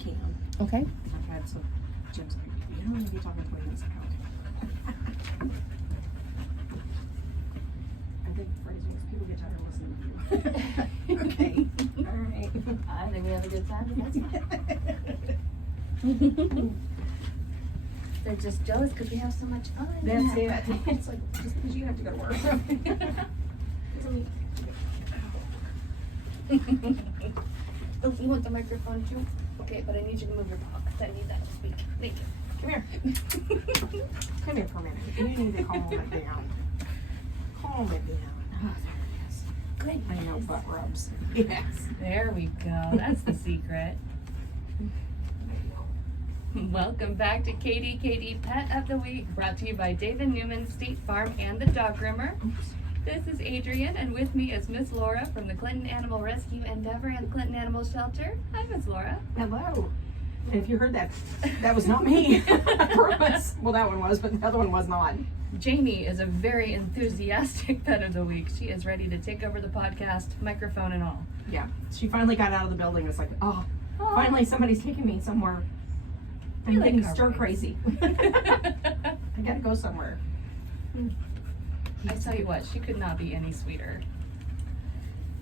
can. Okay. I've had some. Jim's like, you don't need to be talking 20 minutes. Like, okay. I think the phrase makes people get tired of listening to you. Okay. All right. I think we have a good time. They're just jealous because we have so much fun. That's it. It's like, just because you have to go to work. Oh, you want the microphone too? Okay, but I need you to move your paw because I need that to speak. Thank you. Come here. Come here for a minute. You need to calm it down. Calm it down. Oh, there it is. Good. I know butt rubs. Yes. There we go. That's the secret. Welcome back to KDKD Pet of the Week, brought to you by David Newman State Farm and the Dog Groomer. This is Adrienne, and with me is Miss Laura from the Clinton Animal Rescue Endeavor and Clinton Animal Shelter. Hi, Miss Laura. Hello. And if you heard that, that was not me. I promise. Well, that one was, but the other one was not. Janie is a very enthusiastic Pet of the Week. She is ready to take over the podcast, microphone and all. Yeah. She finally got out of the building. It's like, oh, finally somebody's taking me somewhere. I'm like getting our stir rights. crazy. I gotta go somewhere. I tell you what, she could not be any sweeter.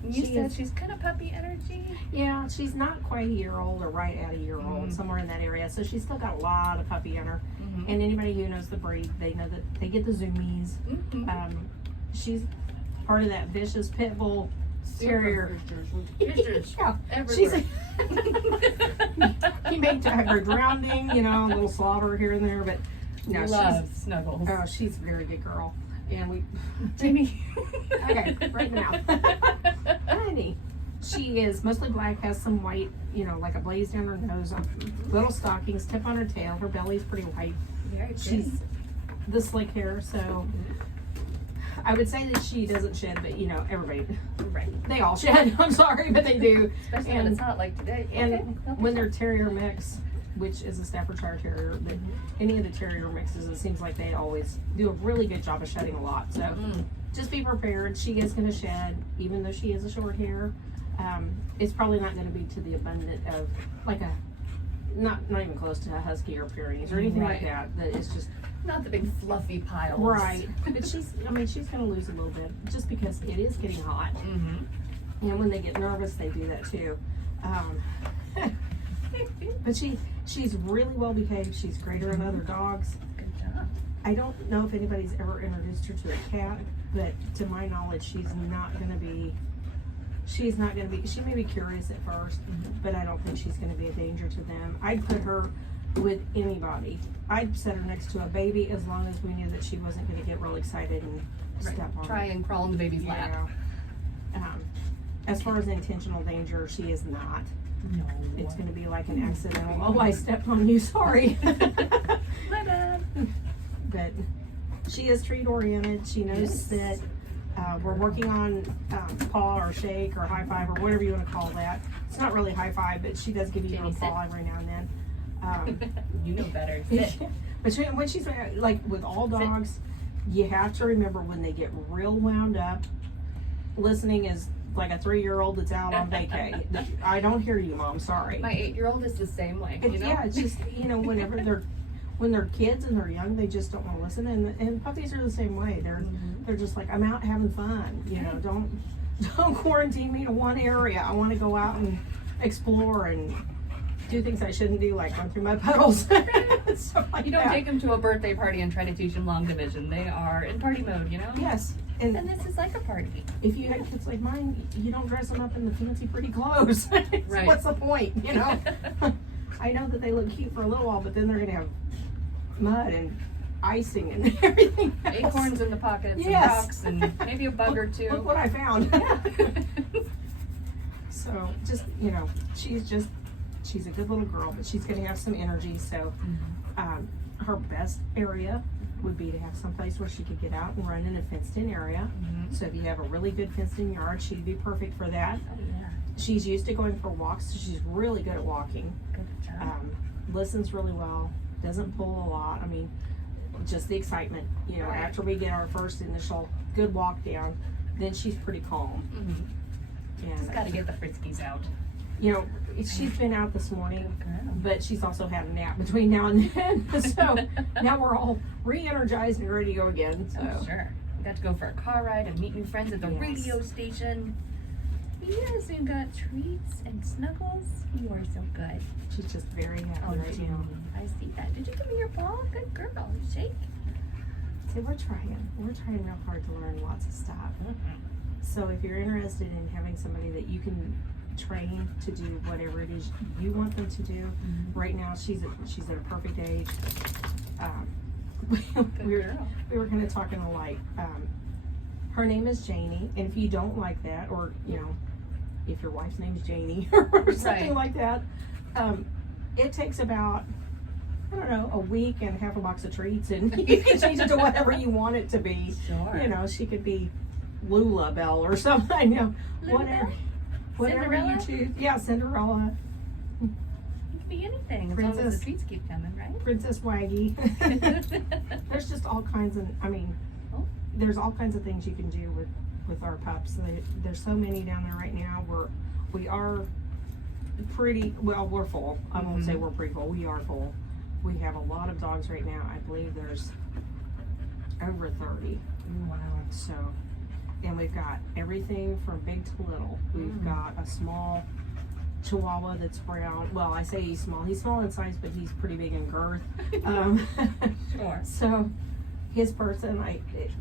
You She said is. she's kind of puppy energy. Yeah, she's not quite a year old or right at a year old, somewhere in that area. So she's still got a lot of puppy in her. Mm-hmm. And anybody who knows the breed, they know that they get the zoomies. Mm-hmm. She's part of that vicious pit bull terrier. Fishers. Yeah, Everywhere. she's he may have her drowning, you know, a little slobber here and there, but no, Loves snuggles. she's a very good girl. And we, Jamie. okay, right now, honey, she is mostly black, has some white, you know, like a blaze down her nose, little stockings, tip on her tail, her belly's pretty white. Very good. She's the slick hair, so I would say that she doesn't shed, but you know, everybody, right. they all shed. I'm sorry, but they do. Especially when it's hot like today. And Okay, when they're terrier mix, which is a Staffordshire Terrier, but any of the terrier mixes, it seems like they always do a really good job of shedding a lot. So just be prepared. She is going to shed, even though she is a short hair. It's probably not going to be to the abundant of like a not even close to a husky or Pyrenees or anything like that. That it's just not the big fluffy piles. right. But she's going to lose a little bit just because it is getting hot. Mm-hmm. And when they get nervous, they do that too. But she's really well behaved. She's greater than other dogs. Good job. I don't know if anybody's ever introduced her to a cat, but to my knowledge, she may be curious at first, but I don't think she's going to be a danger to them. I'd put her with anybody. I'd set her next to a baby as long as we knew that she wasn't going to get real excited and step on Try and crawl in the baby's lap. As far as intentional danger, she is not. No. It's going to be like an accidental, oh, I stepped on you, sorry. My bad. But she is treat oriented. She knows that we're working on paw or shake or high five or whatever you want to call that. It's not really high five, but she does give you a paw every now and then. You know better. But when she's like with all dogs, you have to remember when they get real wound up, listening is like a 3-year-old that's out on vacay. I don't hear you, Mom. Sorry. My 8-year-old is the same way. You know? Yeah, it's just, you know, when they're kids and they're young, they just don't want to listen. And puppies are the same way. They're just like, I'm out having fun. You know, don't quarantine me to one area. I want to go out and explore and do things I shouldn't do, like run through my puddles. Stuff like You don't that. take them to a birthday party and try to teach them long division. They are in party mode, you know? Yes. And this is like a party. If you have kids like mine, you don't dress them up in the fancy, pretty clothes. Right. What's the point, you know? I know that they look cute for a little while, but then they're going to have mud and icing and everything else. Acorns in the pockets Yes. and rocks and maybe a bug or two. Look what I found. Yeah. So, just, you know, she's a good little girl, but she's going to have some energy. So, her best area would be to have some place where she could get out and run in a fenced-in area. So if you have a really good fenced-in yard, she'd be perfect for that. Oh, yeah. She's used to going for walks, so she's really good at walking. Good job. Listens really well, doesn't pull a lot. I mean, just the excitement, you know, Right. after we get our first initial good walk down, then she's pretty calm. Just And got to get the friskies out. you know, she's been out this morning, Good girl. but she's also had a nap between now and then. So now we're all re-energized and ready to go again. So. Oh, sure. We got to go for a car ride and meet new friends at the Yes. radio station. Yes, we've got treats and snuggles. You are so good. She's just very happy Oh, right now. I see that. Did you give me your paw? Good girl. Shake. So we're trying real hard to learn lots of stuff. So if you're interested in having somebody that you can train to do whatever it is you want them to do, right now she's at a perfect age. We were kind of talking alike. Her name is Janie, and if you don't like that, or you know, if your wife's name is Janie or something like that, it takes about, I don't know, a week and half a box of treats, and you can change it to whatever you want it to be. Sure. You know, she could be Lula Bell or something. You know, whatever Cinderella? you choose. Yeah, Cinderella, It could be anything as long as Princess. the treats keep coming, right? Princess Waggy. There's just all kinds of. I mean, there's all kinds of things you can do with our pups. There's so many down there right now. We are pretty well. We're full. I won't say we're pretty full. We are full. We have a lot of dogs right now. I believe there's over 30. Wow. So, and we've got everything from big to little. We've got a small Chihuahua that's brown. Well, I say he's small. He's small in size, but he's pretty big in girth. Sure. So, his person,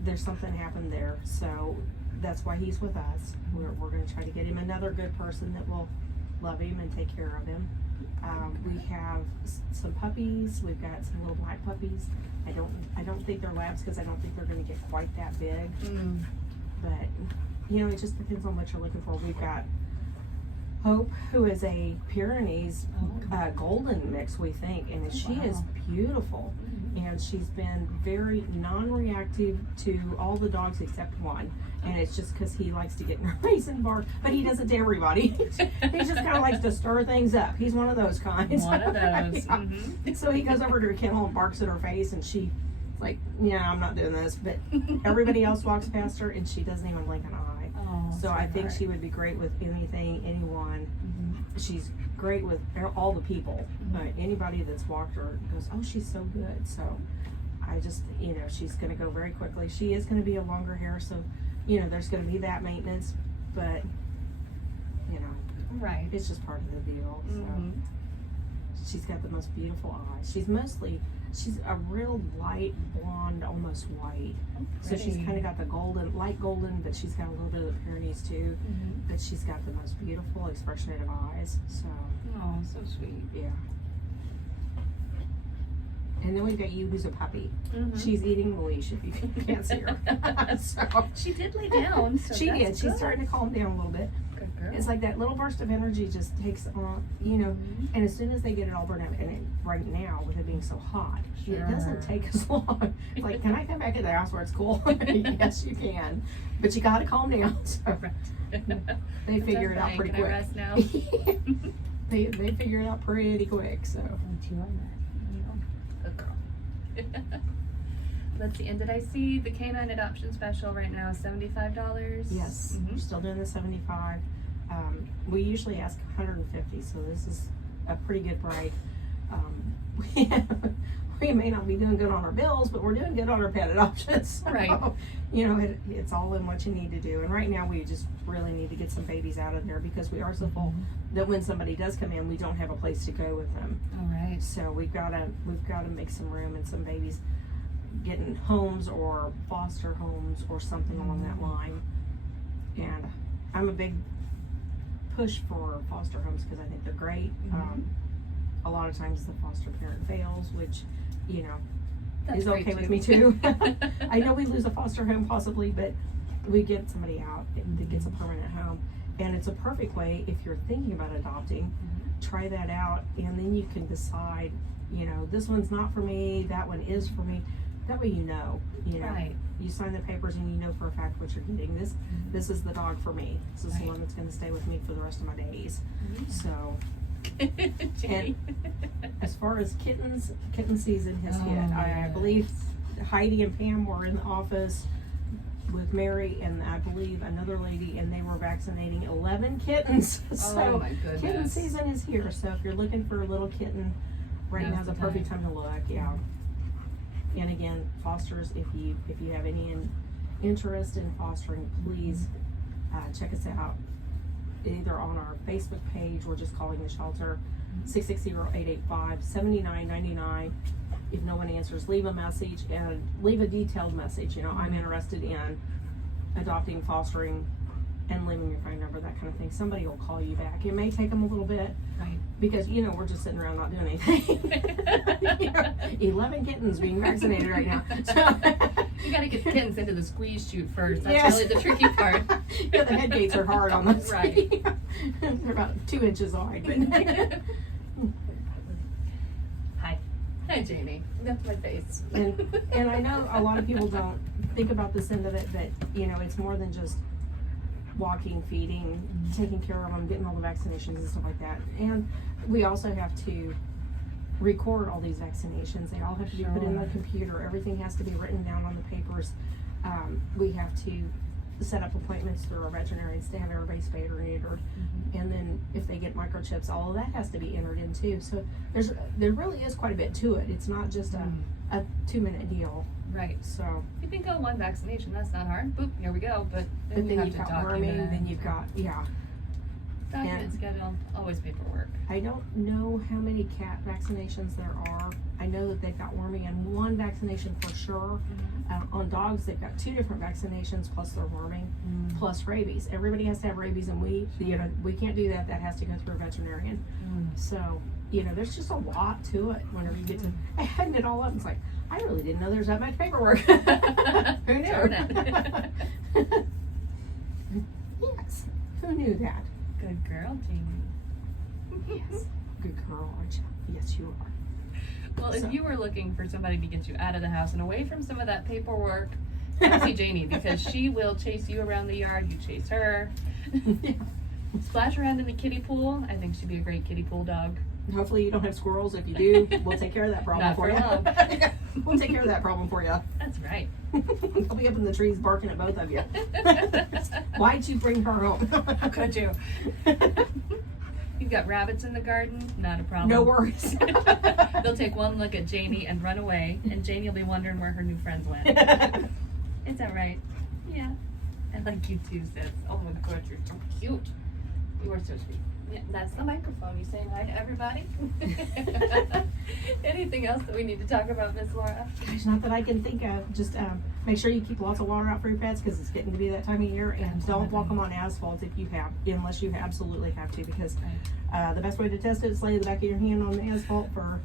there's something happened there. So, that's why he's with us. We're going to try to get him another good person that will love him and take care of him. We have some puppies. We've got some little black puppies. I don't think they're labs because I don't think they're going to get quite that big. But you know, it just depends on what you're looking for. We've got Hope, who is a Pyrenees golden mix, we think, and she is beautiful. And she's been very non-reactive to all the dogs except one. And it's just because he likes to get nervous and bark, but he doesn't to everybody. He just kind of likes to stir things up. He's one of those kinds. One of those. Yeah. So he goes over to her kennel and barks at her face, and she, like, yeah, I'm not doing this. But everybody else walks past her, and she doesn't even blink an eye. Oh, so I think she would be great with anything, anyone. She's great with all the people. Anybody that's walked her goes, oh, she's so good. So I just, you know, she's going to go very quickly. She is going to be a longer hair, so, you know, there's going to be that maintenance, but, you know, right, it's just part of the deal. So she's got the most beautiful eyes. She's a real light blonde, almost white. So she's kind of got the golden, light golden, but she's got a little bit of the Pyrenees too. But she's got the most beautiful expressionative eyes. So. Oh, so sweet. Yeah. And then we've got you, who's a puppy. She's eating the leash if you can't see her. So she did lay down. So she that's did. She's good. starting to calm down a little bit. Good girl. It's like that little burst of energy just takes on, you know, and as soon as they get it all burned out, and right now with it being so hot, it doesn't take as long. It's like, can I come back in the house where it's cool? Yes, you can, but you got to calm down. So they figure it out pretty quick. Can I rest now? They figure it out pretty quick. So. Good girl. Let's see, and did I see the canine adoption special right now, $75? Yes, we're still doing the 75. We usually ask 150, so this is a pretty good break. We may not be doing good on our bills, but we're doing good on our pet adoptions. So, right. You know, it's all in what you need to do. And right now we just really need to get some babies out of there because we are so full that when somebody does come in, we don't have a place to go with them. All right. So we've got to make some room, and some babies getting homes or foster homes or something along that line. And I'm a big push for foster homes because I think they're great. A lot of times the foster parent fails, which, you know, That's is okay with me too. I know we lose a foster home possibly, but we get somebody out that gets a permanent home. And it's a perfect way, if you're thinking about adopting, try that out, and then you can decide, you know, this one's not for me, that one is for me. That way you know. Right. You sign the papers and you know for a fact what you're getting. This is the dog for me. This is the one that's going to stay with me for the rest of my days. So, and as far as kittens, kitten season has hit. I believe Heidi and Pam were in the office with Mary and I believe another lady, and they were vaccinating 11 kittens. So Oh my goodness. kitten season is here. So if you're looking for a little kitten, right Now's now is the the perfect time to look. Yeah. And again, fosters, if you have any interest in fostering, please check us out either on our Facebook page or just calling the shelter 660-885-7999. If no one answers, leave a message and leave a detailed message. You know, I'm interested in adopting, fostering, and leaving your phone number, that kind of thing. Somebody will call you back. It may take them a little bit, Right. because you know we're just sitting around not doing anything. You know, 11 kittens being vaccinated right now. So You gotta get the kittens into the squeeze chute first. That's Yes. really the tricky part. Yeah, the head gates are hard on those. Right. They're about 2 inches wide. But Hi. Hi, Janie. That's my face. and I know a lot of people don't think about this end of it, but you know, it's more than just walking, feeding, taking care of them, getting all the vaccinations and stuff like that. And we also have to record all these vaccinations. They all have to be put in the computer. Everything has to be written down on the papers. We have to set up appointments through our veterinarians to have everybody spayed or neutered. And then if they get microchips, all of that has to be entered in too. So there really is quite a bit to it. It's not just a 2-minute deal. Right. So You think, oh, one vaccination, that's not hard. Boop, here we go. But then you then have you've to got document worming, it. then you've got Documents, schedule, always paperwork. I don't know how many cat vaccinations there are. I know that they've got worming and one vaccination for sure. On dogs, they've got 2 different vaccinations plus their worming, plus rabies. Everybody has to have rabies, and we can't do that. That has to go through a veterinarian. So, you know, there's just a lot to it whenever you get to adding it all up. It's like, I really didn't know there's that much paperwork. Who knew? Darn it. Yes. Who knew that? Good girl, Jamie. Yes. Good girl, aren't you? Yes, you are. Well, So- if you were looking for somebody to get you out of the house and away from some of that paperwork, come see Janie, because she will chase you around the yard. You chase her. Yeah. Splash around in the kiddie pool. I think she'd be a great kiddie pool dog. Hopefully you don't have squirrels. If you do, we'll take care of that problem Not for for you. long. We'll take care of that problem for you. That's right. I'll be up in the trees barking at both of you. Why'd you bring her home? Could you? You've got rabbits in the garden. Not a problem. No worries. They'll take one look at Janie and run away, and Janie will be wondering where her new friends went. Is that right? Yeah. I like you too, sis. Oh my god, you're so cute. You are so sweet. Yeah, that's the microphone. You saying hi to everybody? Anything else that we need to talk about, Miss Laura? Gosh, not that I can think of. Just make sure you keep lots of water out for your pets because it's getting to be that time of year. And don't walk them on asphalt if you have, unless you absolutely have to. Because the best way to test it is lay the back of your hand on the asphalt for,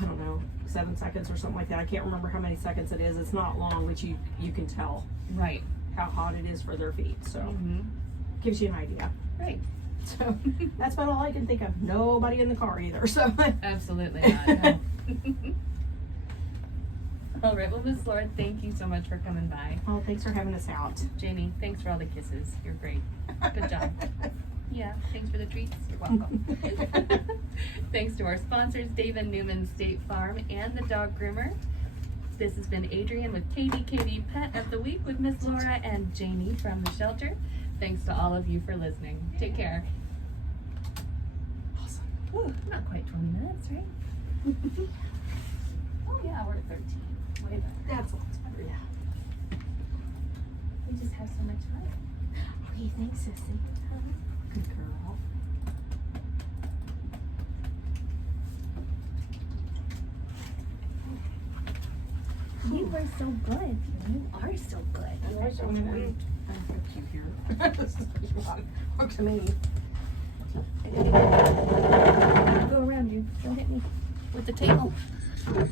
I don't know, 7 seconds or something like that. I can't remember how many seconds it is. It's not long, but you can tell Right. how hot it is for their feet. So gives you an idea. Right. So that's about all I can think of. Nobody in the car either. So Absolutely not. No. All right. Well, Miss Laura, thank you so much for coming by. well, thanks for having us out. Janie, thanks for all the kisses. You're great. Good job. Yeah, thanks for the treats. You're welcome. Thanks to our sponsors, David Newman State Farm and the Dog Groomer. This has been Adrian with KDKD Pet of the Week with Miss Laura and Janie from the shelter. Thanks to all of you for listening. Take care. Awesome. Ooh, not quite 20 minutes, right? Oh yeah, we're at 13. Way better. That's lots better, yeah. We just have so much fun. What do you think, Sissy? Good girl. You were so good. You are so good. You are so sweet. I'm so cute here. Talk to me. Go around you. Don't hit me with the table.